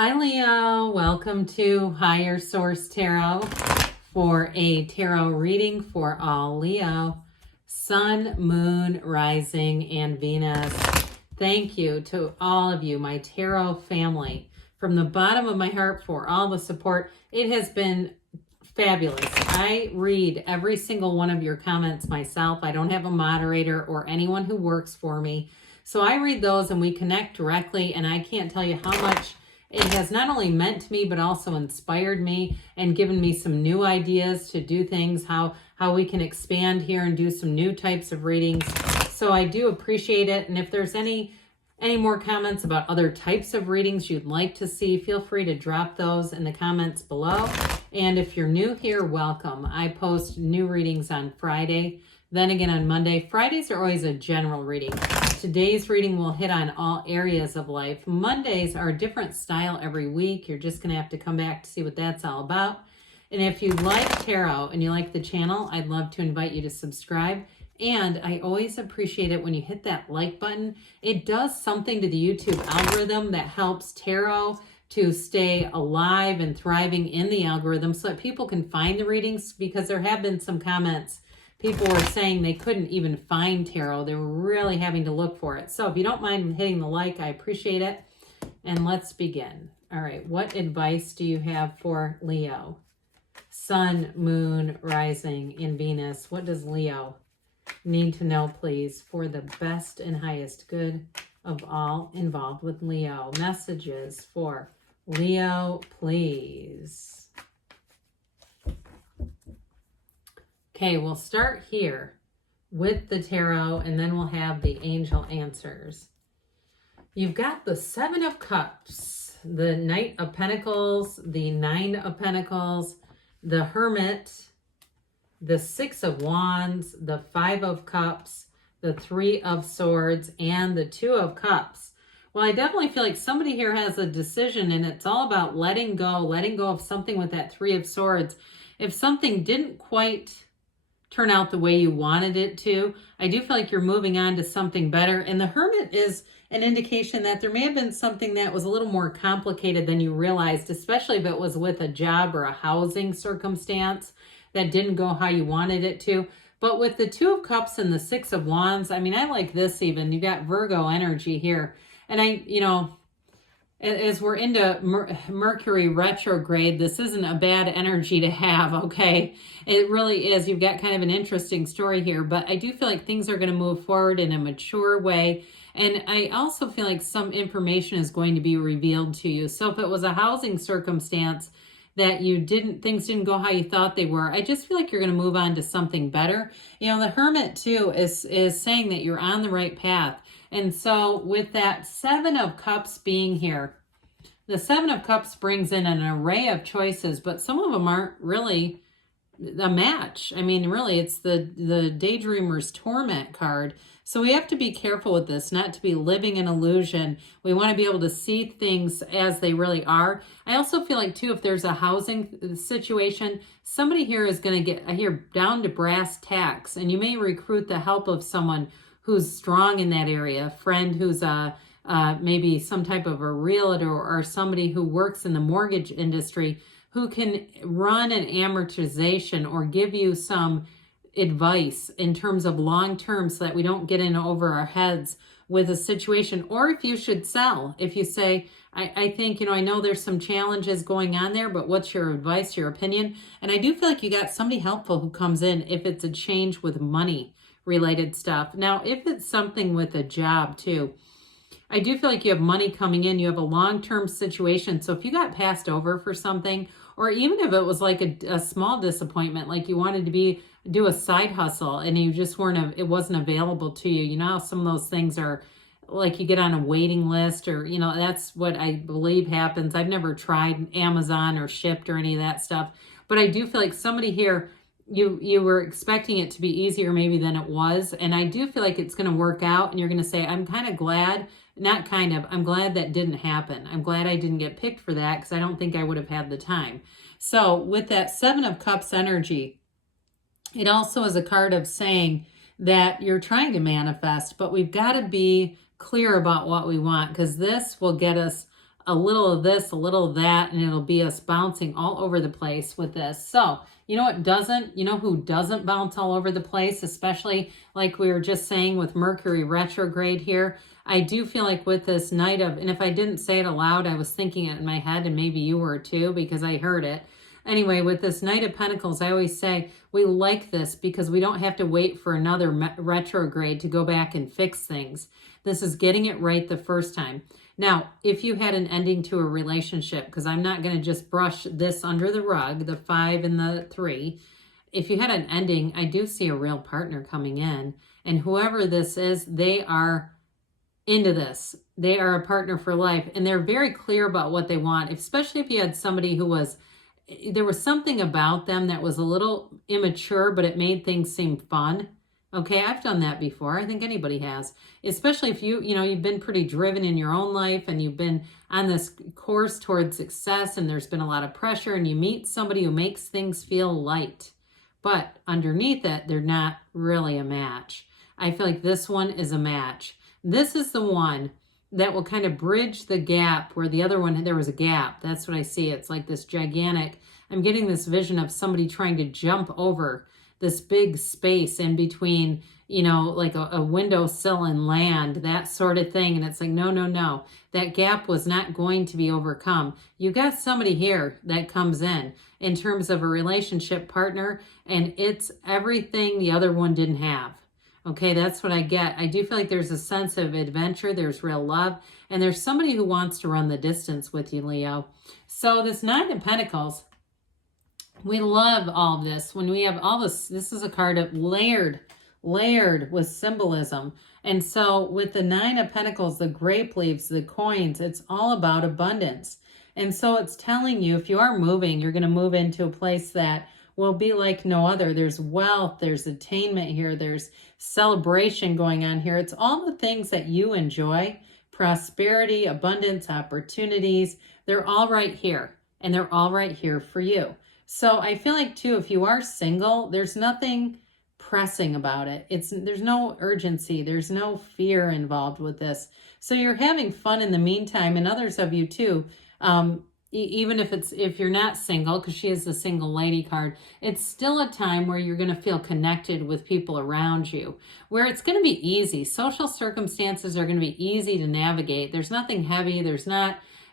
Hi Leo, welcome to Higher Source Tarot for a tarot reading for all Leo, Sun, Moon, Rising, and Venus. Thank you to all of you, my tarot family, from the bottom of my heart for all the support. It has been fabulous. I read every single one of your comments myself. I don't have a moderator or anyone who works for me. So I read those and we connect directly, and I can't tell you how much it has not only meant to me, but also inspired me and given me some new ideas to do things, how we can expand here and do some new types of readings. So I do appreciate it. And if there's any more comments about other types of readings you'd like to see, feel free to drop those in the comments below. And if you're new here, welcome. I post new readings on Friday, then again on Monday. Fridays are always a general reading. Today's reading will hit on all areas of life. Mondays are a different style every week. You're just going to have to come back to see what that's all about. And if you like tarot and you like the channel, I'd love to invite you to subscribe. And I always appreciate it when you hit that like button. It does something to the YouTube algorithm that helps tarot to stay alive and thriving in the algorithm so that people can find the readings, because there have been some comments. People were saying they couldn't even find tarot. They were really having to look for it. So if you don't mind hitting the like, I appreciate it. And let's begin. All right, what advice do you have for Leo? Sun, Moon, Rising, and Venus. What does Leo need to know, please, for the best and highest good of all involved with Leo? Messages for Leo, please. Okay, we'll start here with the tarot, and then we'll have the angel answers. You've got the Seven of Cups, the Knight of Pentacles, the Nine of Pentacles, the Hermit, the Six of Wands, the Five of Cups, the Three of Swords, and the Two of Cups. Well, I definitely feel like somebody here has a decision, and it's all about letting go of something with that Three of Swords. If something didn't quite turn out the way you wanted it to, I do feel like you're moving on to something better. And the Hermit is an indication that there may have been something that was a little more complicated than you realized, especially if it was with a job or a housing circumstance that didn't go how you wanted it to. But with the Two of Cups and the Six of Wands, I mean, I like this even. You got Virgo energy here. And as we're into Mercury retrograde, this isn't a bad energy to have, okay? It really is. You've got kind of an interesting story here, but I do feel like things are going to move forward in a mature way. And I also feel like some information is going to be revealed to you. So if it was a housing circumstance that things didn't go how you thought they were, I just feel like you're going to move on to something better. You know, the Hermit too is saying that you're on the right path. And so with that Seven of Cups being here, the Seven of Cups brings in an array of choices, but some of them aren't really a match. I mean, really, it's the Daydreamer's Torment card. So we have to be careful with this, not to be living an illusion. We want to be able to see things as they really are. I also feel like, too, if there's a housing situation, somebody here is going to get here down to brass tacks, and you may recruit the help of someone who's strong in that area, a friend who's maybe some type of a realtor or somebody who works in the mortgage industry who can run an amortization or give you some advice in terms of long-term so that we don't get in over our heads with a situation. Or if you should sell, if you say, I think, I know there's some challenges going on there, but what's your advice, your opinion? And I do feel like you got somebody helpful who comes in if it's a change with money related stuff. Now, if it's something with a job too, I do feel like you have money coming in. You have a long-term situation. So if you got passed over for something, or even if it was like a small disappointment, like you wanted to do a side hustle and you just it wasn't available to you. You know how some of those things are like you get on a waiting list, or, that's what I believe happens. I've never tried Amazon or Shipt or any of that stuff, but I do feel like somebody here, you were expecting it to be easier maybe than it was. And I do feel like it's going to work out, and you're going to say, I'm glad that didn't happen. I'm glad I didn't get picked for that, because I don't think I would have had the time. So with that Seven of Cups energy, it also is a card of saying that you're trying to manifest, but we've got to be clear about what we want, because this will get us a little of this, a little of that, and it'll be us bouncing all over the place with this. So, you know what doesn't? You know who doesn't bounce all over the place, especially like we were just saying with Mercury retrograde here? I do feel like with this Knight of, and if I didn't say it aloud, I was thinking it in my head, and maybe you were too, because I heard it. Anyway, with this Knight of Pentacles, I always say we like this because we don't have to wait for another retrograde to go back and fix things. This is getting it right the first time. Now, if you had an ending to a relationship, because I'm not going to just brush this under the rug, the 5 and the 3. If you had an ending, I do see a real partner coming in. And whoever this is, they are into this. They are a partner for life. And they're very clear about what they want, especially if you had somebody who was, there was something about them that was a little immature, but it made things seem fun. Okay, I've done that before. I think anybody has, especially if you've been pretty driven in your own life and you've been on this course towards success and there's been a lot of pressure and you meet somebody who makes things feel light, but underneath it, they're not really a match. I feel like this one is a match. This is the one that will kind of bridge the gap where the other one, there was a gap. That's what I see. It's like this gigantic, I'm getting this vision of somebody trying to jump over this big space in between, like a windowsill and land, that sort of thing. And it's like, no, that gap was not going to be overcome. You got somebody here that comes in terms of a relationship partner, and it's everything the other one didn't have. Okay, that's what I get. I do feel like there's a sense of adventure, there's real love, and there's somebody who wants to run the distance with you, Leo. So this 9 of Pentacles, we love all of this. When we have all this is a card of layered with symbolism. And so with the 9 of Pentacles, the grape leaves, the coins, it's all about abundance. And so it's telling you, if you are moving, you're going to move into a place that will be like no other. There's wealth, there's attainment here, there's celebration going on here. It's all the things that you enjoy, prosperity, abundance, opportunities. They're all right here, and they're all right here for you. So I feel like too, if you are single, there's nothing pressing about it. There's no urgency. There's no fear involved with this. So you're having fun in the meantime, and others of you too. Even if you're not single, because she is the single lady card, it's still a time where you're going to feel connected with people around you, where it's going to be easy. Social circumstances are going to be easy to navigate. There's nothing heavy.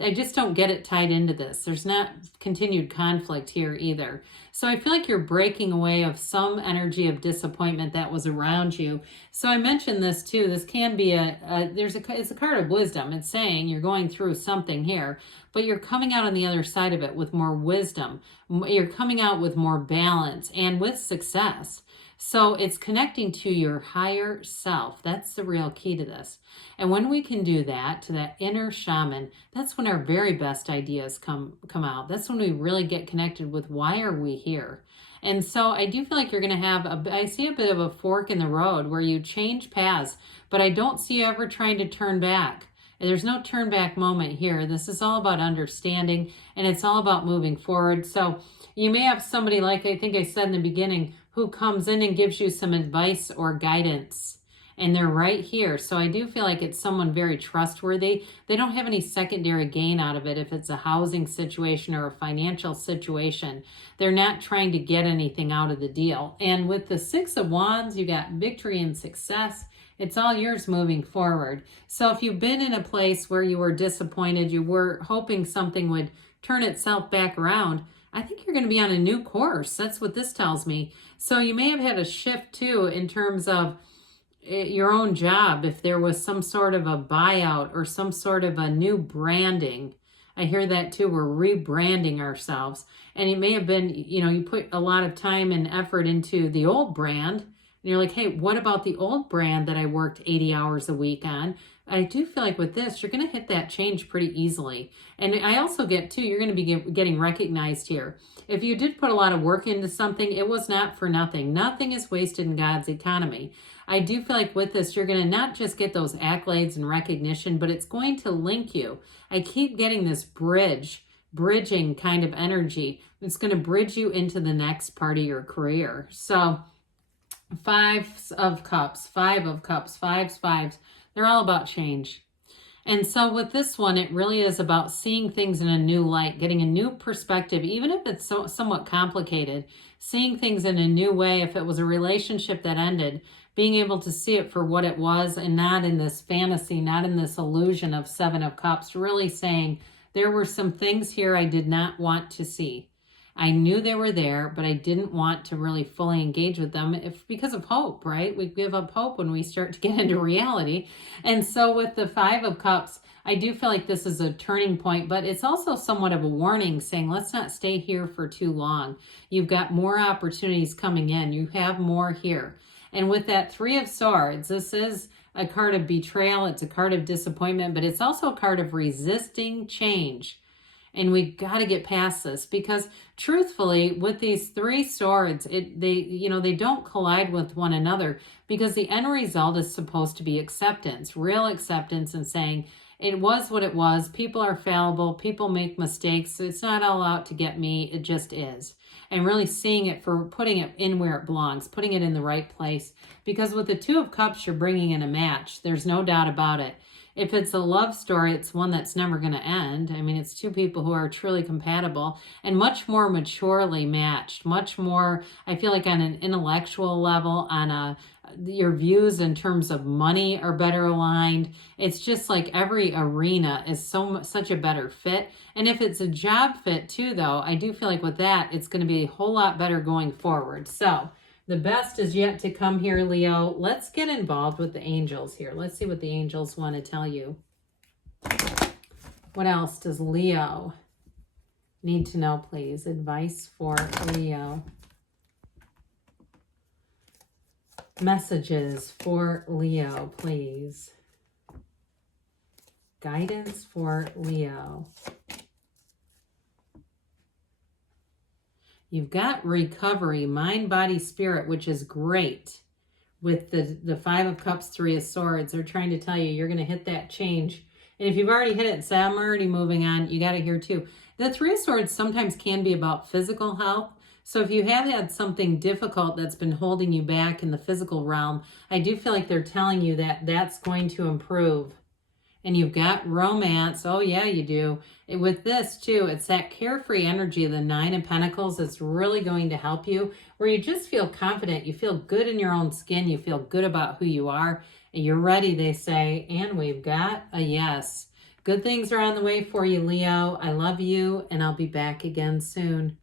I just don't get it tied into this. There's not continued conflict here either. So I feel like you're breaking away of some energy of disappointment that was around you. So I mentioned this too. This can be it's a card of wisdom. It's saying you're going through something here, but you're coming out on the other side of it with more wisdom. You're coming out with more balance and with success. So it's connecting to your higher self. That's the real key to this. And when we can do that, to that inner shaman, that's when our very best ideas come out. That's when we really get connected with why are we here. And so I do feel like you're going to have, I see a bit of a fork in the road where you change paths, but I don't see you ever trying to turn back. There's no turn back moment here. This is all about understanding, and it's all about moving forward. So you may have somebody, like I think I said in the beginning, who comes in and gives you some advice or guidance, and they're right here. So I do feel like it's someone very trustworthy. They don't have any secondary gain out of it. If it's a housing situation or a financial situation, they're not trying to get anything out of the deal. And with the 6 of Wands, you got victory and success. It's all yours moving forward. So if you've been in a place where you were disappointed, you were hoping something would turn itself back around, I think you're going to be on a new course. That's what this tells me. So you may have had a shift too in terms of your own job. If there was some sort of a buyout or some sort of a new branding, I hear that too. We're rebranding ourselves. And it may have been, you put a lot of time and effort into the old brand. And you're like, hey, what about the old brand that I worked 80 hours a week on? I do feel like with this, you're going to hit that change pretty easily. And I also get too, you're going to be getting recognized here. If you did put a lot of work into something, it was not for nothing. Nothing is wasted in God's economy. I do feel like with this, you're going to not just get those accolades and recognition, but it's going to link you. I keep getting this bridging kind of energy. It's going to bridge you into the next part of your career. So 5 of Cups, 5 of Cups, 5s. They're all about change. And so with this one, it really is about seeing things in a new light, getting a new perspective, even if it's somewhat complicated, seeing things in a new way. If it was a relationship that ended, being able to see it for what it was and not in this fantasy, not in this illusion of Seven of Cups, really saying there were some things here I did not want to see. I knew they were there, but I didn't want to really fully engage with them because of hope, right? We give up hope when we start to get into reality. And so with the Five of Cups, I do feel like this is a turning point, but it's also somewhat of a warning saying, let's not stay here for too long. You've got more opportunities coming in. You have more here. And with that Three of Swords, this is a card of betrayal. It's a card of disappointment, but it's also a card of resisting change. And we got to get past this because truthfully, with these three swords, they don't collide with one another because the end result is supposed to be acceptance, real acceptance, and saying it was what it was. People are fallible. People make mistakes. It's not all out to get me. It just is. And really seeing it for putting it in where it belongs, putting it in the right place. Because with the Two of Cups, you're bringing in a match. There's no doubt about it. If it's a love story, it's one that's never going to end. I mean, it's two people who are truly compatible and much more maturely matched, much more, I feel like on an intellectual level, on your views in terms of money are better aligned. It's just like every arena is such a better fit. And if it's a job fit too, though, I do feel like with that, it's going to be a whole lot better going forward. So the best is yet to come here, Leo. Let's get involved with the angels here. Let's see what the angels want to tell you. What else does Leo need to know, please? Advice for Leo. Messages for Leo, please. Guidance for Leo. You've got recovery, mind, body, spirit, which is great. With the Five of Cups, Three of Swords, they're trying to tell you you're going to hit that change. And if you've already hit it, say, I'm already moving on, you got to hear too. The Three of Swords sometimes can be about physical health. So if you have had something difficult that's been holding you back in the physical realm, I do feel like they're telling you that that's going to improve. And you've got romance. Oh, yeah, you do. With this, too, it's that carefree energy of the Nine of Pentacles that's really going to help you, where you just feel confident. You feel good in your own skin. You feel good about who you are. And you're ready, they say. And we've got a yes. Good things are on the way for you, Leo. I love you, and I'll be back again soon.